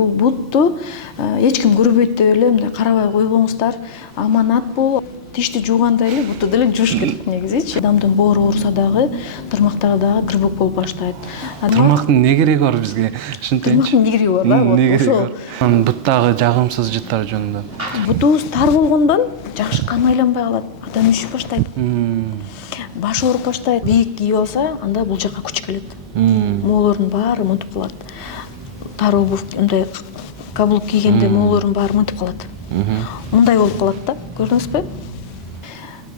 бул бутту эч ким көрбөйт деп эле мындай карабай койбоңуздар. Аманат бул. Тишти жууганда эле бутту деле жууш керек негизичи. Адамдын боору ооруса дагы, тырмактары дагы грибок болуп баштайт. Тырмактын эмне кереги бар бизге? Ушинтейинчи. Тырмактын эмне кереги бар да? Ошо буттагы жагымсыз жыттар жөнүндө. Бутубуз тар болгондон жакшы кан айланбай калат. Адам үшүп баштайт. Баш ооруп баштайт. Бийик кийип алса, анда бул жака күч келет. Моолордун баары мынтип калат. Тар обувь мындай каблук кийгенде моолордун баары мынтип калат. Мындай болуп калат да. Көрдүңүзбү?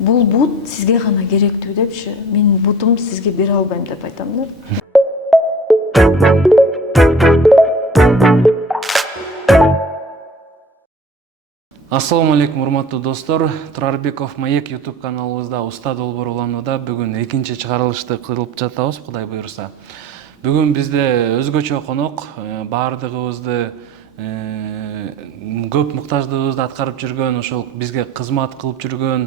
Бул бут сизге гана керектүү депчи. Менин бутум сизге бере албайм деп айтам да. Ассаламу алейкум, урматтуу достор. Турарбеков Маек YouTube каналыбызда Уста Долбоор уланууда бүгүн экинчи чыгарылышты кылып жатабыз, Кудай буйруса. Бүгүн бизде өзгөчө конок, баардыгыбызды көп муктаждыгыбызды аткарып жүргөн, ошол бизге кызмат кылып жүргөн,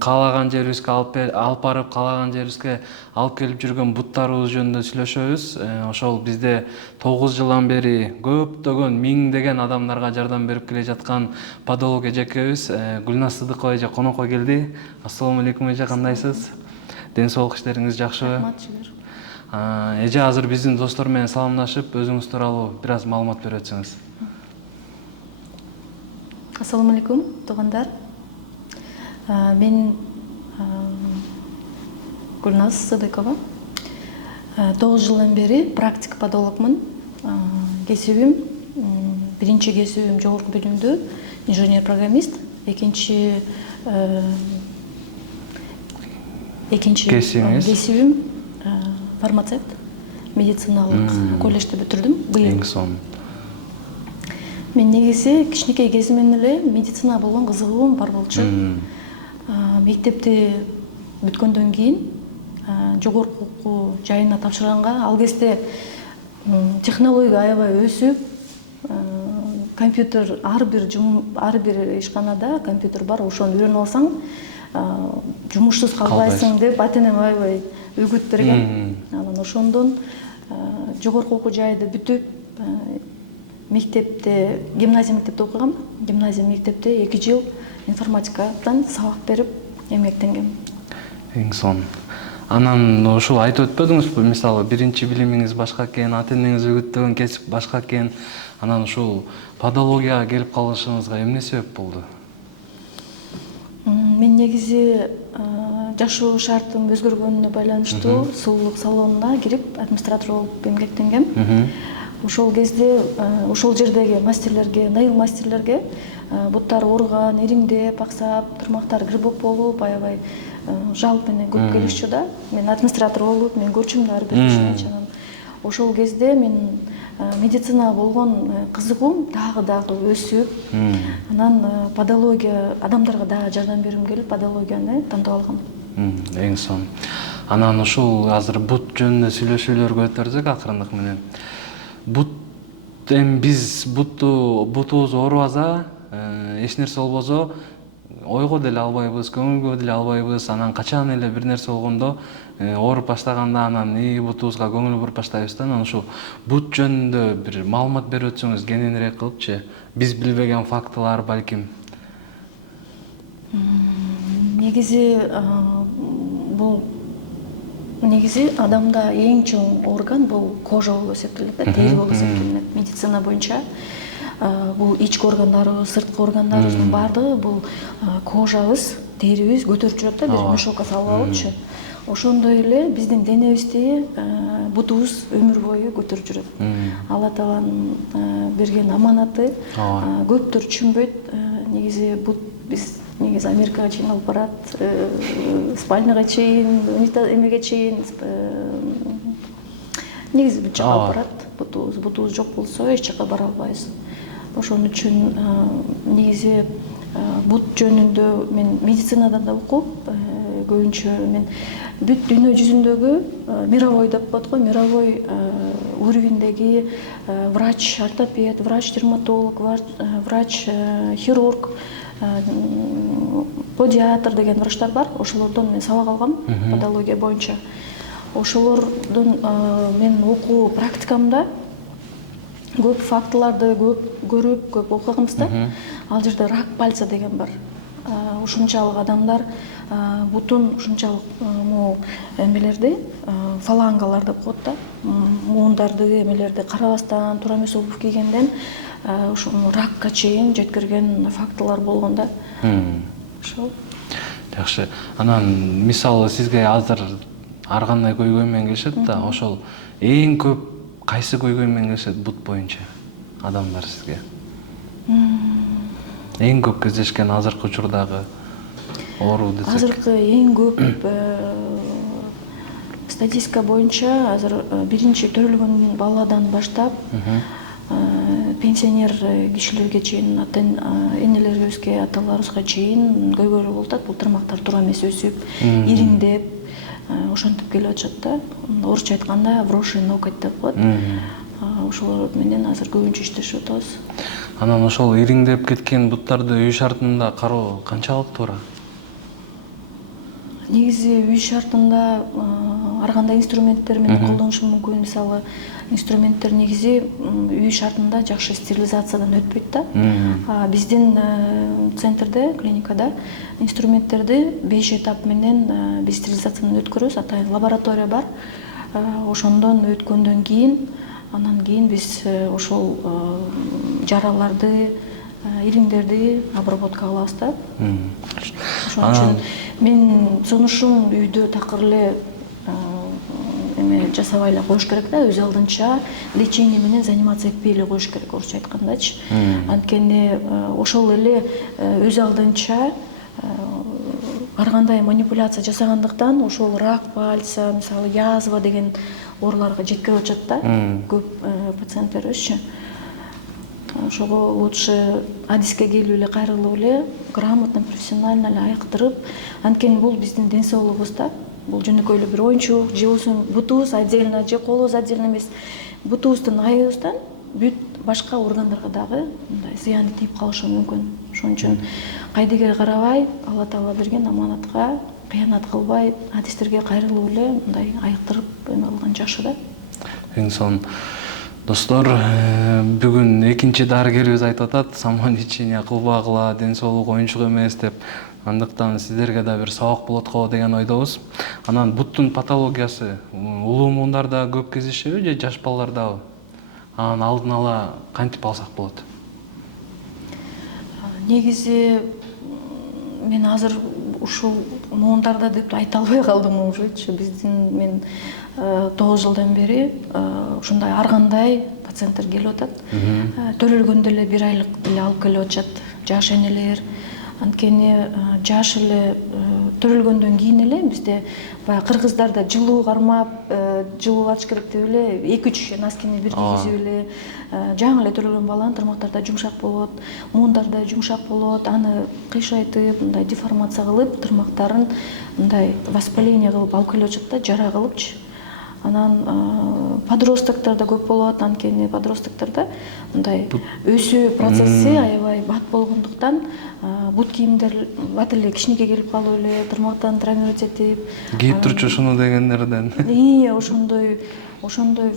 каалаган жерибизге алып барып, каалаган жерибизге алып келип жүргөн буттарыбыз жөнүндө сүйлөшөбүз. Ошол бизде 9 жылдан бери көптөгөн миңдеген адамдарга жардам берип келе жаткан подолог эжекебиз Гүлназ Сыдыкова эже конокко келди. Ассаламу алейкум эже, кандайсыз? Ден соолук иштериңиз жакшыбы? Рахмат. Эже азыр биздин достор менен саламдашып, өзүңүз тууралуу бир аз маалымат берип өтсөңүз. Ассаламу алейкум, туугандар. Мен Гүлназ Сыдыкова. 9 жылдан бери практик подологмун. Кесибим, биринчи кесибим жогорку билимдүү инженер-программист, экинчи кесибим фармацевт, медициналык колледжди бүтүрдүм быйыл. Эң сонун. Мен негизи кичинекей кезимден эле медицина болгон кызыгуум бар болчу. Мектепти бүткөндөн кийин жогорку окуу жайына тапшырганга, ал кезде технология аябай өсүп, компьютер ар бир ишканада компьютер бар, ошону үйрөнүп алсаң, жумушсуз калбайсың деп ата-энем аябай үгүт берген. Анан ошондон жогорку окуу жайды бүтүп, мектепте, гимназия мектепте окугам. Гимназия мектепте 2 жыл информатикадан сабак берип эмгектенгем. Эң сонун. Анан ушул айтып өтпөдүңүзбү? Мисалы, биринчи билимиңиз башка экен, ата-энеңиз үгүттөгөн кесип башка экен. Анан ушул подологияга келип калышыңызга эмне себеп болду? Мен негизи жашоо шартым өзгөргөнүнө байланыштуу сулуулук салонуна кирип администратор болуп эмгектенгем. Ошол кезде ошол жердеги мастерлерге, наил мастерлерге буттар ооруган, ириңдеп, аксап, тырмактары грибок болуп, аябай жалп менен көп келишчү да. Мен администратор болуп, мен көрчүм да ар бир ишти. Ошол кезде мен медицина болгон кызыгуум дагы өсүп, анан подология, адамдарга дагы жардам бергим келип, подологияны тандап алгам. Эң сонун. Анан ушул азыр бут жөнүндө сүйлөшүүлөргө өтөрсөк акырындык менен. Биз бутубуз оорубаса, эч нерсе болбосо, ойго деле албайбыз, көңүлгө деле албайбыз. Анан качан эле бир нерсе болгондо, ооруп баштаганда анан бутубузга көңүл буруп баштайбыз да. Анан ушул бут жөнүндө бир маалымат берип өтсөңүз, кененирээк кылыпчы. Биз билбеген фактылар балким. Негизи адамда эң чоң орган бул кожа болуп эсептелет, тери болуп эсептелет. Медицина боюнча бул ички органдарыбыз, сырткы органдарыбыздын баардыгы бул кожабыз, терибиз көтөрүп жүрөт да, бир мешокко салып алыпчы. Ошондой эле биздин денебизди бутубуз өмүр бою көтөрүп жүрөт. Алла Тааланын берген аманаты. Көптөр түшүнбөйт. Негизи бут биз негизи Америкага чейин алып барат, спальняга чейин, эмеге чейин, негизи бүт жака алып барат. Бутубуз жок болсо эч жака бара албайбыз. Ошон үчүн негизи бут жөнүндө мен медицинадан да окуп, көбүнчө мен бүт дүйнө жүзүндөгү мировой деп коет го, мировой уровеньдеги врач, ортопед, врач дерматолог, врач хирург, педиатр деген врачтар бар. Ошолордон мен сабак алгам подология боюнча. Ошолордун мен окуу практикамда көп фактыларды көрүп көп окуганбыз да. Ал жерде рак пальца деген бар. Ушунчалык адамдар бутун ушунчалык могу эмелерди, фалангалар деп коет да, муундарды эмелерди карабастан туура эмес обув кийгенден ушуну ракка чейин жеткирген фактылар болгон да. Ошол. Жакшы. Анан мисалы сизге азыр ар кандай көйгөй менен келишет да, ошол эң көп кайсы көйгөй менен келишет бут боюнча адамдар сизге? Эң көп кездешкен азыркы учурдагы оору десек. Азыркы эң көп статистика боюнча азыр биринчи төрөлгөн баладан баштап пенсионер кишилерге чейин, энелерибизге, аталарыбызга чейин көйгөйлөр болуп атат. Бул тырмактар туура эмес өсүп, ириңдеп, ошентип келип атышат да. Орусча айтканда вросший ноготь деп коет. Ошолор менен азыр көбүнчө иштешип атабыз. Анан ошол ириңдеп кеткен буттарды үй шартында кароо канчалык туура? Негизи үй шартында ар кандай инструменттер менен колдонушу мүмкүн. Мисалы, инструменттер негизи үй шартында жакшы стерилизациядан өтпөйт да. Биздин центрде, клиникада инструменттерди 5 этап менен биз стерилизациядан өткөрөбүз. Атайын лаборатория бар. Ошондон өткөндөн кийин, анан кийин биз ошол жараларды, ириңдерди обработка кылабыз да. Ошон үчүн мен сунушум үйдө такыр эле эме жасабай эле коюш керек да, өз алдынча лечение менен заниматься этпей эле коюш керек, орусча айткандачы. Анткени ошол эле өз алдынча ар кандай манипуляция жасагандыктан ошол рак пальца, мисалы язва деген ооруларга жеткирип атышат да көп пациенттерибизчи. Ошого лучше адиске келип эле, кайрылып эле, грамотно, профессионально эле айыктырып, анткени бул биздин ден соолугубуз да. Бул жөнөкөй эле бир оюнчук, же болбосо бутубуз отдельно, же колубуз отдельно эмес. Бутубуздун айыбыздан бүт башка органдарга дагы мындай зыяны тийип калышы мүмкүн. Ошон үчүн кайдыгер карабай, Алла Таала берген аманатка кыянат кылбай, адистерге кайрылып эле мындай айыктырып эме кылган жакшы да. Эң сонун. Достор, бүгүн экинчи дарыгерибиз айтып атат, самолечение кылбагыла, ден соолук оюнчук эмес деп. Андыктан сиздерге да бир сабак болот го деген ойдобуз. Анан буттун патологиясы улуу муундарда көп кездешеби же жаш балалардабы? Анан алдын ала кантип алсак болот? Негизи мен азыр ушул муундарда деп айта албай калдым ужучу. Мен 9 жылдан бери ушундай ар кандай пациенттер келип атат. Төрөлгөндө эле 1 айлык эле алып келип атышат жаш энелер. Анткени жаш эле төрөлгөндөн кийин эле бизде баягы кыргыздарда жылуу кармап, жылуу ачыш керек деп эле 2-3 носкини бир кийгизип эле жаңы эле төрөлгөн баланын тырмактарда жумшак болот, муундарда жумшак болот, аны кыйшайтып, мындай деформация кылып, тырмактарын мындай воспаление кылып алып келип атышат да, жара кылыпчы. Анан подростоктордо көп болот, анткени подростоктордо мындай өсүү процесси аябай бат болгондуктан бут кийимдер бат эле кичинекей келип калып эле, тырмактан травмировать этип, Кийип турчу ушуну дегендерден. Ошондой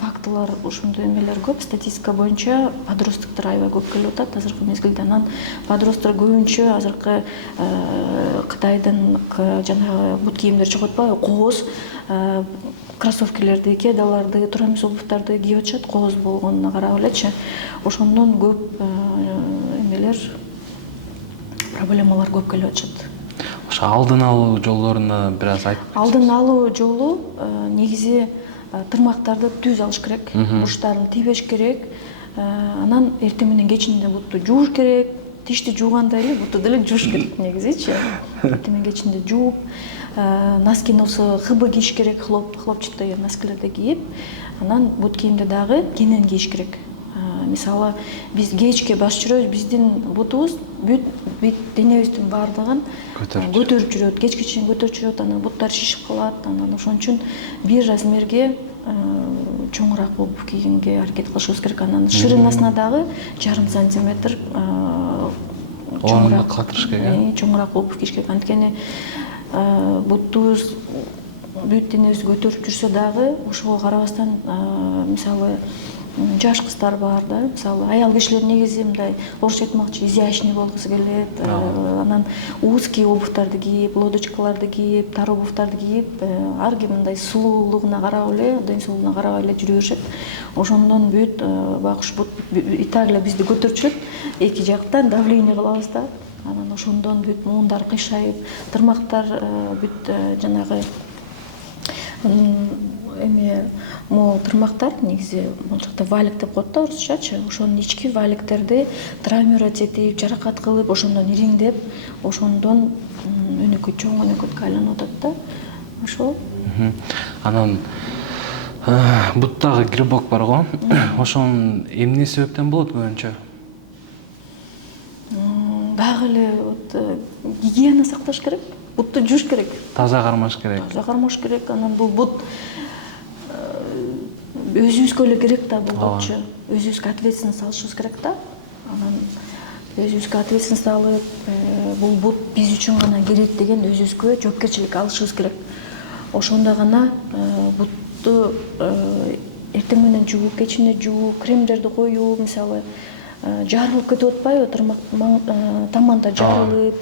фактылар, ошондой эмелер көп. Статистика боюнча подростоктор аябай көп келип атат азыркы мезгилде. Анан подросток көбүнчө азыркы Кытайдын жанагы бут кийимдер чыгып атпайбы, кооз кроссовкилерди, кедаларды, туура эмес обувдарды кийип атышат, кооз болгонуна карап элечи. Ошондон көп эмелер, проблемалар көп келип атышат. Ошо алдын алуу жолдоруна бир аз айтып. Алдын алуу жолу негизи тырмактарды түз алыш керек, бурчтарын тийбеш керек. Анан эртең менен кечинде бутту жууш керек. Тишти жуугандай эле бутту деле жууш керек негизичи. Эртең менен кечинде жууп, носкини болсо ХБ кийиш керек, хлопчат деген носкилерди кийип, анан бут кийимди дагы кенен кийиш керек. Мисалы, биз кечке басып жүрөбүз, биздин бутубуз бүт денебиздин баардыгын көтөрүп жүрөт, кечке чейин көтөрүп жүрөт, анан буттар шишип калат. Анан ошон үчүн бир размерге чоңураак обув кийгенге аракет кылышыбыз керек. Анан ширинасына дагы 0,5 сантиметр чоңураак калтырыш керек. Чоңураак обув кийиш керек. Анткени буттубуз бүт денебизди көтөрүп жүрсө дагы ошого карабастан, мисалы, жаш кыздар бар да, мисалы аял кишилер негизи мындай орусча айтмакчы изящный болгусу келет, анан узкий обувьтарды кийип, лодочкаларды кийип, тар обувьтарды кийип, ар ким мындай сулуулугуна карап эле, ден соолугуна карап эле жүрө беришет. Ошондон бүт байкуш бут Италия бизди көтөрчүлөт, эки жактан давление кылабыз да. Анан ошондон бүт муундар кыйшайып, тырмактар бүт жанагы эме могу тырмактар негизи мончакта валик деп коет да орусчачы. Ошонун ички валиктерди травмировать этип, жаракат кылып, ошондон ириңдеп, ошондон өнөкөт чоң өнөкөткө айланып атат да. Ошол. Анан буттагы грибок бар го. Ошонун эмне себептен болот көбүнчө? Дагы эле гигиена сакташ керек. Бутту жууш керек. Таза кармаш керек. Таза кармаш керек. Анан бул бут өзүбүзгө эле керек да бул бутчу. Өзүбүзгө ответственность алышыбыз керек да. Анан өзүбүзгө ответственность алып, бул бут биз үчүн гана керек деген өзүбүзгө жоопкерчилик алышыбыз керек. Ошондо гана бутту эртең менен жууп, кечинде жууп, кремдерди коюп, мисалы жарылып кетип атпайбы, таманда жарылып,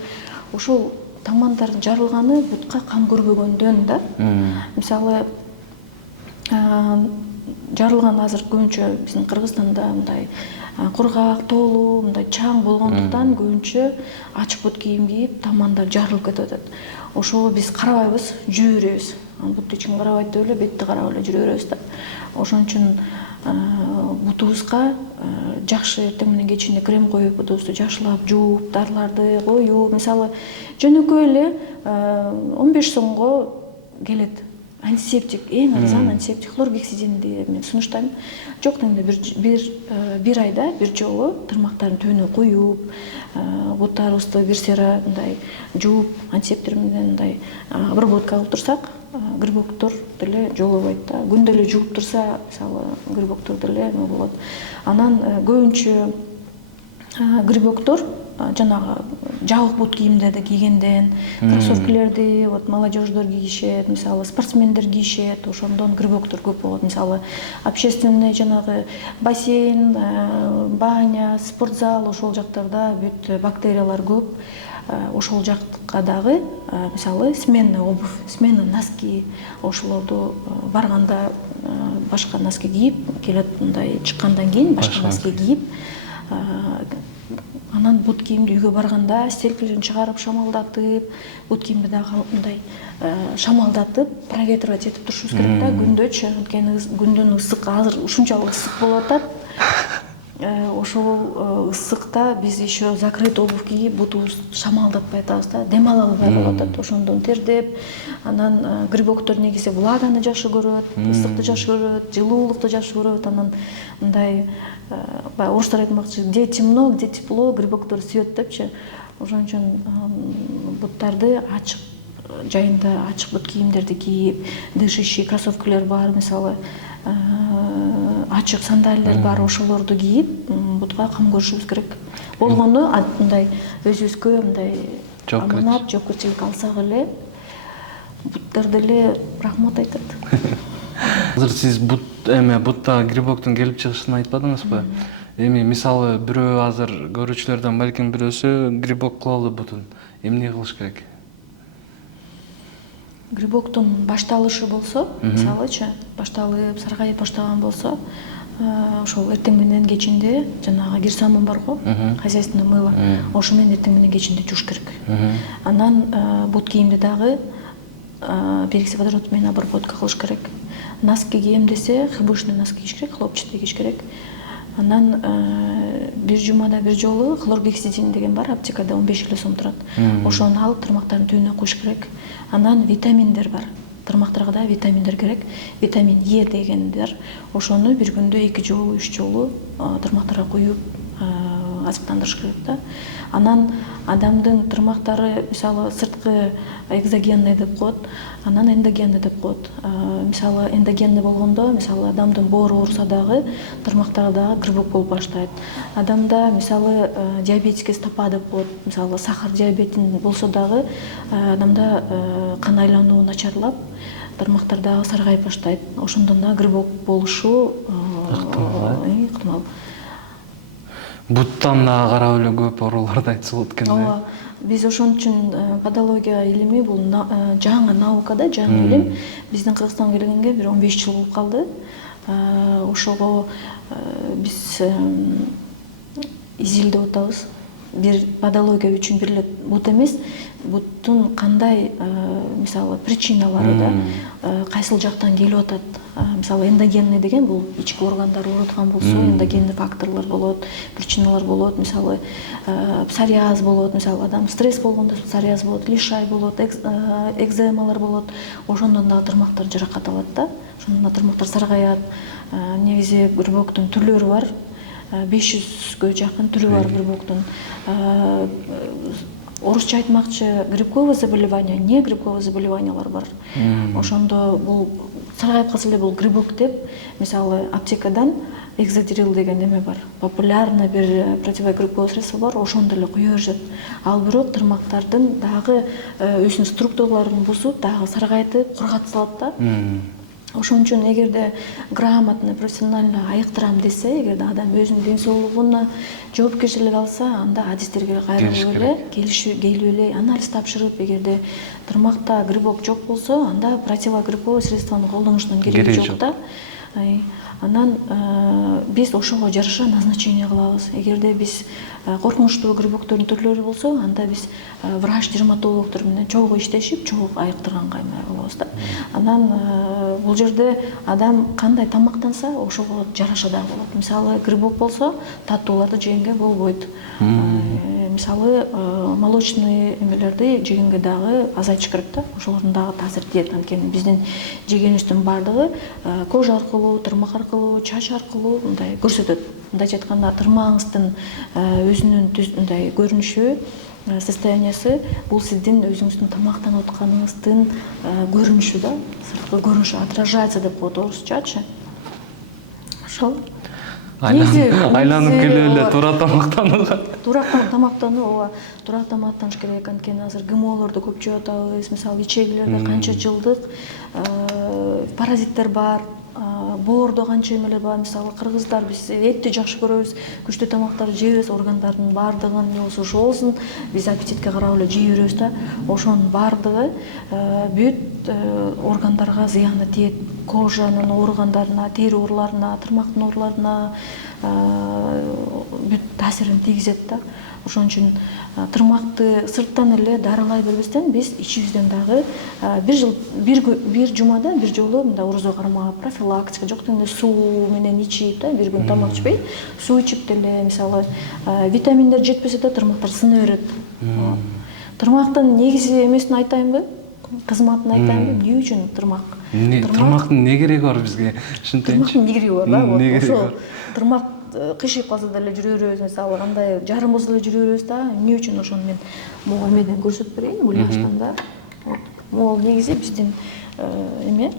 ошол тамандардын жарылганы бутка кам көрбөгөндөн да. Мисалы жарылган азыр көбүнчө биздин Кыргызстанда мындай кургак, тоолуу, мындай чаң болгондуктан көбүнчө ачык бут кийим кийип, тамандар жарылып кетип атат. Ошого биз карабайбыз, жүрө беребиз. Бутты эч ким карабайт деп эле бетти карап эле жүрө беребиз да. Ошон үчүн бутубузга жакшы эртең менен кечинде крем коюп, бутубузду жакшылап жууп, дарыларды коюп, мисалы жөнөкөй эле 15 сомго келет. Антисептик, эң арзан антисептик хлоргексидинди мен сунуштайм. Жок дегенде бир айда бир жолу тырмактардын түбүнө куюп, буттарыбызды бир сера мындай жууп, антисептик менен мындай обработка кылып турсак, грибоктор деле жолобойт да. Күндө эле жууп турса, мисалы грибоктор деле эме болот. Анан көбүнчө грибоктор жанагы жабык бут кийимдерди кийгенден, кроссовкалерди вот молодежьдор кийишет, мисалы спортсмендер кийишет, ошондон грибоктор көп болот. Мисалы общественный жанагы бассейн, баня, спортзал, ошол жактарда бүт бактериялар көп. Ошол жакка дагы мисалы сменный обувь, сменный носки, ошолорду барганда башка носки кийип келет, мындай чыккандан кийин башка носки кийип, анан бут кийимди үйгө барганда стелкилерин чыгарып шамалдатып, бут кийимди дагы мындай шамалдатып, проветривать этип турушубуз керек да күндөчү. Анткени күндүн ысык азыр ушунчалык ысык болуп атат. Ошол ысыкта биз еще закрытый обувь кийип, бутубузду шамалдатпай атабыз да, дем ала албай болуп атат. Ошондон тердеп, анан грибоктор негизи влаганы жакшы көрөт, ысыкты жакшы көрөт, жылуулукту жакшы көрөт. Анан мындай орустар айтмакчы, где темно, где тепло, грибоктор сүйөт депчи. Ошон үчүн буттарды ачык жайында ачык бут кийимдерди кийип, дышащий кроссовкалер бар, мисалы ачык сандалиялер бар, ошолорду кийип, бутка кам көрүшүбүз керек. Болгону мындай өзүбүзгө мындай аманат, жоопкерчилик алсак эле буттар деле рахмат айтат. Азыр сиз буттагы грибоктун келип чыгышын айтпадыңызбы? Эми мисалы бирөө азыр көрүүчүлөрдөн балким бирөөсү грибок кылалы бутун. Эмне кылыш керек? Грибоктун башталышы болсо, мисалычы, башталып, саргайып баштаган болсо, ошол эртең менен кечинде жанагы кир самун бар го, хозяйственное мыло, ошо менен эртең менен кечинде жууш керек. Анан бут кийимди дагы перекисводород менен обработка кылыш керек. Носки кийем десе, хэбушный носки кийиш керек, хлопчатый кийиш керек. Анан бир жумада бир жолу хлоргексидин деген бар, аптекада 15 сом турат. Ошону алып тырмактардын түбүнө куюш керек. Анан витаминдер бар. Тырмактарга да витаминдер керек. Витамин Е дегендер. Ошону бир күндө 2 жолу, 3 жолу тырмактарга куюп азыктандырыш керек да. Анан адамдын тырмактары мисалы сырткы экзогенный деп коет, анан эндогенный деп коет. Мисалы эндогенный болгондо, мисалы адамдын боору ооруса дагы тырмактары дагы грибок болуп баштайт. Адамда мисалы диабетический стопа деп коет, мисалы сахар диабетин болсо дагы адамда кан айлануу начарлап, тырмактар дагы саргайып баштайт. Ошондон дагы грибок болушу ыктымал. Буттан дагы карап эле көп ооруларды айтылат экен да. Ооба, биз ошон үчүн подология илими бул жаңы наука да, жаңы илим. Биздин Кыргызстанга келгенге бир 15 жыл болуп калды. Ошого биз изилдеп атабыз. Бир подология үчүн бир эле бут эмес, буттун кандай мисалы причиналары да, кайсыл жактан келип атат. Мисалы эндогенный деген бул ички органдар ооруткан болсо, эндогенный факторлор болот, причиналар болот. Мисалы псориаз болот, мисалы адам стресс болгондо псориаз болот, лишай болот, экземалар болот. Ошондон дагы тырмактар жаракат алат да. Ошондон дагы тырмактар саргаят. Негизи грибоктун түрлөрү бар. 500гө жакын түрү бар грибоктун. Орусча айтмакчы, грибковое заболевание, не грибковое заболеваниялар бар. Ошондо бул саргайып калса эле бул грибок деп, мисалы аптекадан экзодирил деген эме бар. Популярный бир противогрибковое средство бар, ошондо эле куя беришет. Ал бирок тырмактардын дагы өзүнүн структураларын бузуп, дагы саргайтып, кургатып салат да. Ошон үчүн эгерде грамотно, профессионально айыктырам десе, эгерде адам өзүнүн ден соолугуна жоопкерчилик алса, анда адистерге кайрылып эле, келип эле анализ тапшырып, эгерде тырмакта грибок жок болсо, анда противогрибковое средствону колдонуштун кереги жок да. Анан биз ошого жараша назначение кылабыз. Эгерде биз коркунучтуу грибоктордун түрлөрү болсо, анда биз врач-дерматологдор менен чогуу иштешип, чогуу айыктырганга эме кылабыз да. Анан бул жерде адам кандай тамактанса, ошого жараша да болот. Мисалы грибок болсо, таттууларды жегенге болбойт. Мисалы молочный эмелерди жегенге дагы азайтыш керек да. Ошолордун дагы таасири тиет. Анткени биздин жегенибиздин баардыгы кожа аркылуу, тырмак аркылуу, чач аркылуу мындай көрсөтөт. Мындайча айтканда, тырмагыңыздын өзүнүн мындай көрүнүшү, состояниясы бул сиздин өзүңүздүн тамактанып атканыңыздын көрүнүшү да, сырткы көрүнүшү, отражается деп коет орусчачы. Ошол. Айланып келип эле туура тамактанууга. Туура тамактануу, ооба, туура тамактаныш керек. Анткени азыр ГМОлорду көп жеп атабыз. Мисалы ичегилерде канча жылдык паразиттер бар. Боордо канча эмелер бар. Мисалы кыргыздар биз этти жакшы көрөбүз, күчтүү тамактарды жейбиз, органдардын баардыгын болсун, биз аппетитке карап эле жей беребиз да. Ошонун баардыгы бүт органдарга зыяны тиет. Кожанын ооругандарына, тери ооруларына, тырмактын ооруларына бүт таасирин тийгизет да. Ошон үчүн тырмакты сырттан эле дарылай бербестен биз ичибизден дагы бир жумада бир жолу мындай орозо кармап, профилактика жок дегенде суу менен ичип да, бир күн тамак ичпей, суу ичип деле, мисалы витаминдер жетпесе да тырмактар сына берет. Тырмактын негизи эмесин айтайынбы? Кызматын айтайынбы? Эмне үчүн тырмак? Тырмактын не кереги бар бизге? Ушинтейинчи. Тырмактын не кереги бар да? Ошол тырмак кышыйып калса деле жүрө беребиз, мисалы кандай жарым болсо деле жүрө беребиз да. Эмне үчүн ошону мен могу эмеден көрсөтүп берейин, муляждан да. Могу негизи биздин эме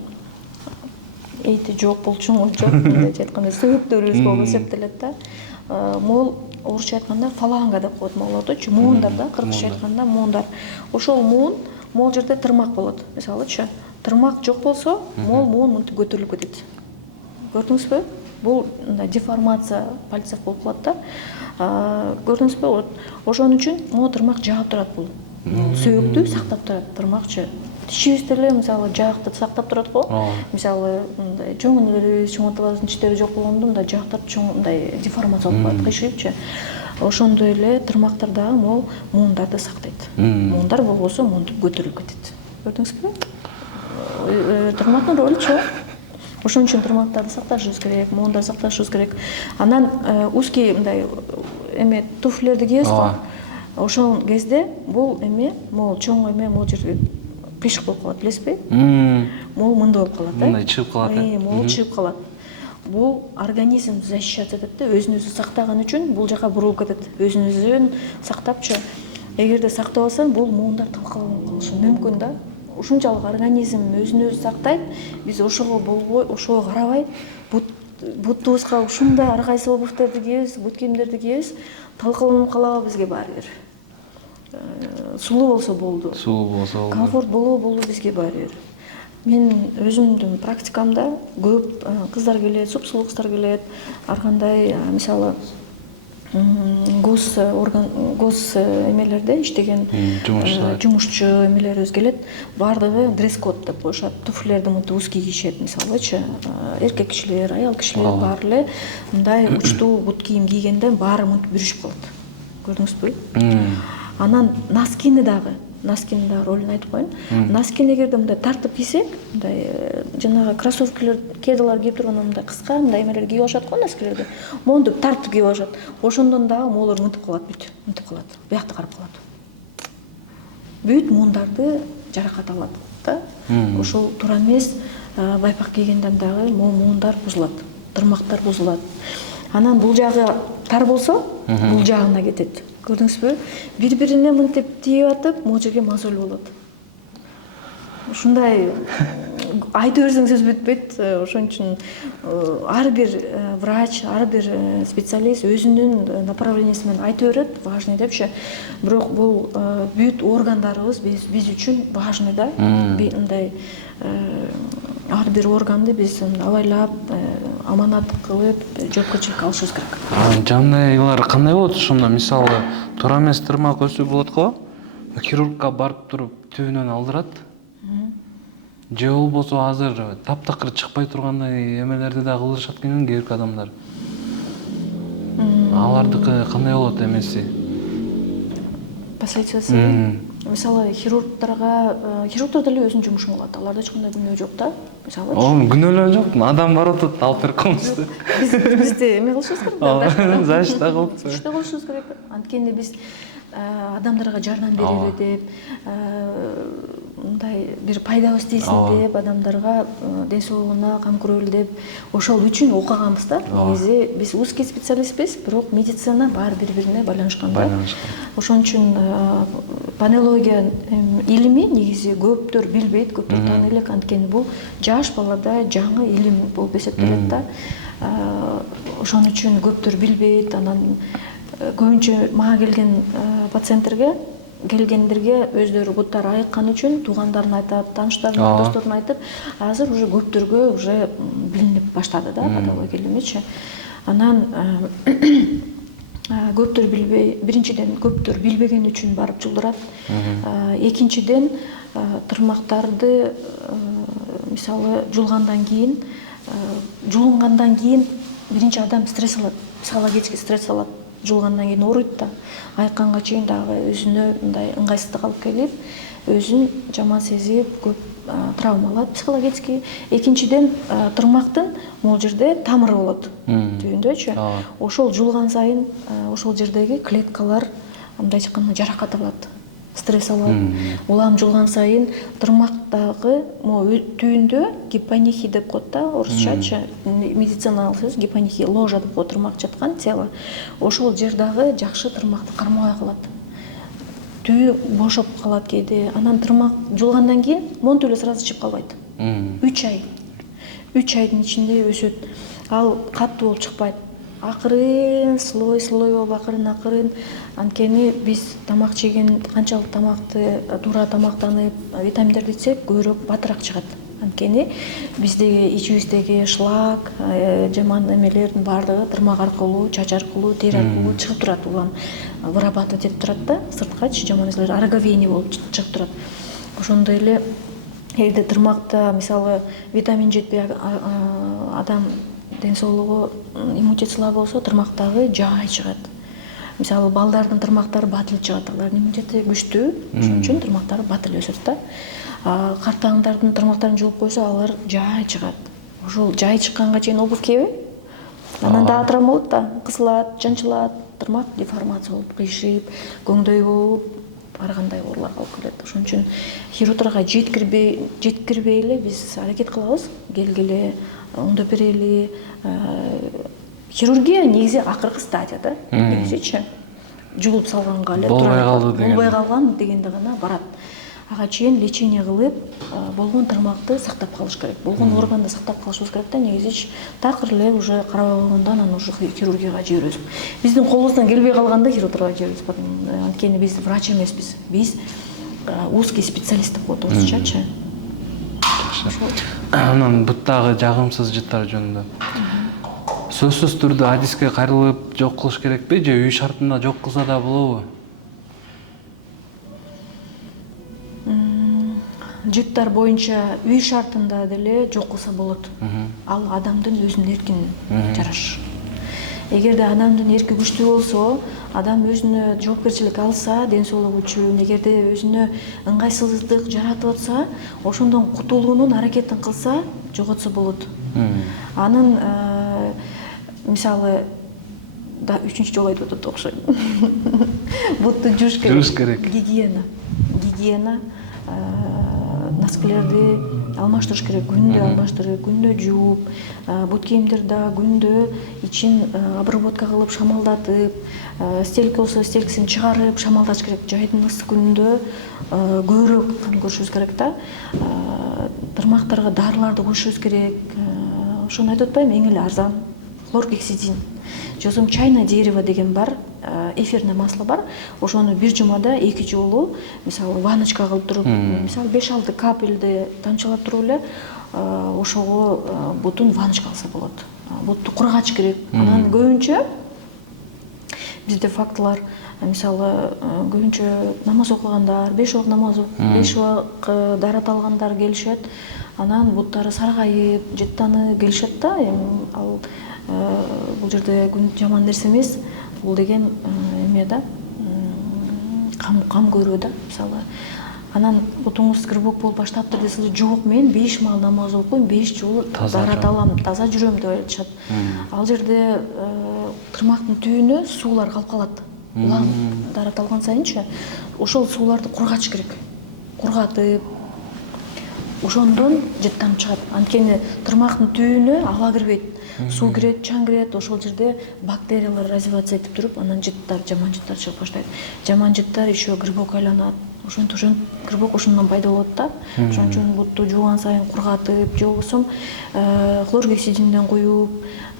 эйти жок, булчуңу жок, мындайча айтканда сөбөктөрүбүз болуп эсептелет да. Могул орусча айтканда фаланга деп коет моголордочу, муундар да, кыргызча айтканда муундар. Ошол могул жерде тырмак болот. Мисалычы, тырмак жок болсо, муун мынтип көтөрүлүп кетет. Көрдүңүзбү? Бул мындай деформация пальцев болуп калат да. Көрдүңүзбү? Ошон үчүн могу тырмак жаап турат бул. Сөбөктү сактап турат тырмакчы. Тишибизде эле мисалы жаагты сактап турат го. Мисалы мындай чоңунубуз, чоңотуларыбыздын тиштери жок болгондо мындай жаактар чоң мындай деформация болуп калат, кыйшыйыпчы. Ошондой эле тырмактар дагы могул муундарды сактайт. Муундар болбосо муунтуп көтөрүлүп кетет. Көрдүңүзбү? Тырмактын ролу чоң. Ошон үчүн тырмактарды сакташыбыз керек, муундарды сакташыбыз керек. Анан узкий мындай эме туфлилерди кийебиз го. Ошол кезде бул эме, могул чоң эме могул жерде кыйшык болуп калат, билесизби? Могул мындай болуп калат, мындай чыгып калат. Могул чыгып калат. Бул организм защищаться этет да, өзүн өзү сактаган үчүн бул жака бурулуп кетет. Өзүн өзүн сактапчы. Эгерде сактабаса, бул муундар талкаланып калышы мүмкүн да. Ушунчалык организм өзүн өзү сактайт. Биз ошого болбой, ошого карабай, буттубузга ушундай ар кайсы обувьтерди кийебиз, бут кийимдерди кийебиз, талкаланып калабы бизге баары бир. Сулуу болсо болду. Сулуу болсо болду. Комфорт болобу бизге баары бир. Мен өзүмдүн практикамда көп кыздар келет, супсулуу кыздар келет, ар кандай мисалы гос эмелерде иштеген жумушчу эмелерибиз келет, баардыгы дресс-код деп коюшат. Туфлилерди мынтип узкий кийишет, мисалычы эркек кишилер, аял кишилер баары эле мындай учтуу бут кийим кийгенде баары мынтип бүрүшүп калат. Көрдүңүзбү? Анан носкини дагы ролун айтып коеюн. Носкини эгерде мындай тартып кийсек, мындай жанагы кроссовкилер, кедалар кийип турганда мындай кыска, мындай эмелер кийип алышат го носкилерди. Монтип тартып кийип алышат. Ошондон дагы моолор мынтип калат, мынтип калат. Буякты карап калат. Бүт муундарды жаракат алат да. Ошол туура эмес. Байпак кийгенден дагы муундар бузулат, тырмактар бузулат. Анан бул жагы тар болсо, бул жагына кетет. Көрдүңүзбү? Бири-бирине мынтип тийип атып, могу жерге мозоль болот. Ушундай айта берсең сөз бүтпөйт. Ошон үчүн ар бир врач, ар бир специалист өзүнүн направлениясы менен айта берет, важный депчи. Бирок бул бүт органдарыбыз биз үчүн важный да. Мындай ар бир органды биз абайлап, аманат кылып, жоопкерчиликке алышыбыз керек. Жандайлар кандай болот ошондо? Мисалы, туура эмес тырмак өсүү болот го. Хирургка барып туруп түбүнөн алдырат. Же болбосо азыр таптакыр чыкпай тургандай эмелерди да кылышат экен кээ бир адамдар. Алардыкы кандай болот эмеси? Последствиясы. Мисалы, хирургдар деле өзүнүн жумушун кылат. Аларда эч кандай күнөө жок да. Мисалы. Күнөөлөр жок. Адам барып атат, алып берип коебуз. Бизде эме кылышыбыз керек. Защита кылып. Защита кылышыбыз керек. Анткени биз адамдарга жардам берели деп, мындай бир пайдабыз тийсин деп, адамдарга ден соолугуна кам көрөлү деп, ошол үчүн окуганбыз да. Негизи биз узкий специалистпиз, бирок медицина баары бири-бирине байланышкан да. Ошон үчүн панеология илими негизи көптөр билбейт, көптөр таный элек, анткени бул жаш балада жаңы илим болуп эсептелет да. Ошон үчүн көптөр билбейт. Анан көбүнчө мага келген келгендерге өздөрү буттары айыккан үчүн туугандарын айтат, тааныштарына, досторуна айтып, азыр уже көптөргө уже билинип баштады да патология илимичи. Анан көптөр билбей, биринчиден көптөр билбеген үчүн барып жулдурат. Экинчиден тырмактарды мисалы жулгандан кийин биринчи адам стресс алат, психологический стресс алат. Жулгандан кийин ооруйт да. Айыкканга чейин дагы өзүнө мындай ыңгайсыздык алып келип, өзүн жаман сезип, көп травма алат психологический. Экинчиден тырмактын могу жерде тамыры болот. Түбүндөчү. Ошол жулган сайын ошол жердеги клеткалар мындай айтканда жаракат алат. Стресс алат. Улам жулган сайын тырмактагы түбүндө гипонихия деп коет да, орусчачы, медициналык сөз гипонихия, ложа деп коет, тырмак жаткан тело. Ошол жер дагы жакшы тырмакты кармабай калат. Түбү бошоп калат кээде. Анан тырмак жулгандан кийин монтип эле сразу чыгып калбайт. 3 ай. 3 айдын ичинде өсөт. Ал катуу болуп чыкпайт. Акырын слой болуп акырын анткени биз тамак жеген канчалык тамакты туура тамактанып витаминдерди ичсек көбүрөөк батыраак чыгат. Анткени биздеги ичибиздеги шлак, жаман эмелердин баардыгы тырмак аркылуу, чач аркылуу, тери аркылуу чыгып турат, улам вырабатывать этип турат да, сырткачы жаман нерселер ороговение болуп чыгып турат. Ошондой эле эгерде тырмакта мисалы витамин жетпей адам ден соолугу иммунитет слаб болсо тырмактагы жай чыгат. Мисалы балдардын тырмактары батыл чыгат, алардын иммунитети күчтүү, ошон үчүн тырмактары батыл өсөт да. Картаңдардын тырмактарын жууп койсо алар жай чыгат. Ошол жай чыкканга чейин обувь кийби? Анан дагы травма болот да, кысылат, жанчылат, тырмак деформация болуп, кыйшып, көңдөй болуп, ар кандай ооруларга алып келет. Ошон үчүн хирургга жеткирбей эле биз аракет кылабыз, келгиле, оңдоп берели. Хирургия негизи акыркы стадия да. Негизичи жуулуп салганга эле болбой калган дегенде гана барат. Ага чейин лечение кылып, болгон тырмакты сактап калыш керек. Болгон органды сактап калышыбыз керек да. Негизичи такыр эле уже карабай койгондо анан уже хирургияга жиберебиз. Биздин колубуздан келбей калганда хирургияга жиберебиз. Анткени биз врач эмеспиз. Биз узкий специалист деп коет орусчачы. Жакшы. Анан буттагы жагымсыз жыттар жөнүндө. Сөзсүз түрдө адиске кайрылып жок кылыш керекпи же үй шартында жок кылса да болобу? Жыттар боюнча үй шартында деле жок кылса болот. Ал адамдын өзүнүн эркине жараша. Эгерде адамдын эрки күчтүү болсо, адам өзүнө жоопкерчилик алса, ден соолугу үчүн, эгерде өзүнө ыңгайсыздык жаратып атса, ошондон кутулуунун аракетин кылса, жоготсо болот. Анын мисалы да 3-чү жолу айтып атат окшойт. Бутту жууш керек. Гигиена. Носкилерди алмаштырыш керек, күндө алмаштырып, күндө жууп, бут кийимдерди күндө ичин обработка кылып, шамалдатып, стелька болсо стелкисин чыгарып, шамалдаш керек. Жайдын ысык күндө көбүрөөк кам көрүшүбүз керек да. Тырмактарга дарыларды коюшубуз керек. Ошону айтып атпайбы, эң эле арзан хлоргексидин. Жосом чайное дерево деген бар, эфирное масло бар. Ошону бир жумада 2 жолу, мисалы, ванночка кылып туруп, мисалы 5-6 капельди тамчылап туруп эле, ошого бутун ванночка кылса болот. Бутту кургач керек. Анан көбүнчө бизде фактылар, мисалы, көбүнчө намаз окугандар, 5 убак намаз окуп, 5 убак дарат алгандар келишет. Анан буттары саргайып, жыттанып келишет да. Ал бул жерде жаман нерсе эмес. Бул деген эме да, кам көрүү да, мисалы. Анан бутуңуз кырбок болуп баштаптыр десеңиз, жок, мен 5 маал намаз окуйм, 5 жолу дарат алам, таза жүрөм деп айтышат. Ал жерде тырмактын түбүнө суулар калып калат. Улам дарат алган сайынчы, ошол сууларды кургач керек. Кургатып, ошондон жыттанып чыгат. Анткени тырмактын түбүнө аба кирбейт. Суу кирет, чаң кирет, ошол жерде бактериялар развиваться этип туруп, анан жыттар, жаман жыттар чыгып баштайт. Жаман жыттар еще грибок айланат. Ошон грибок ошондон пайда болот да. Ошон үчүн бутту жууган сайын кургатып, же болбосо хлоргексидинден куюп,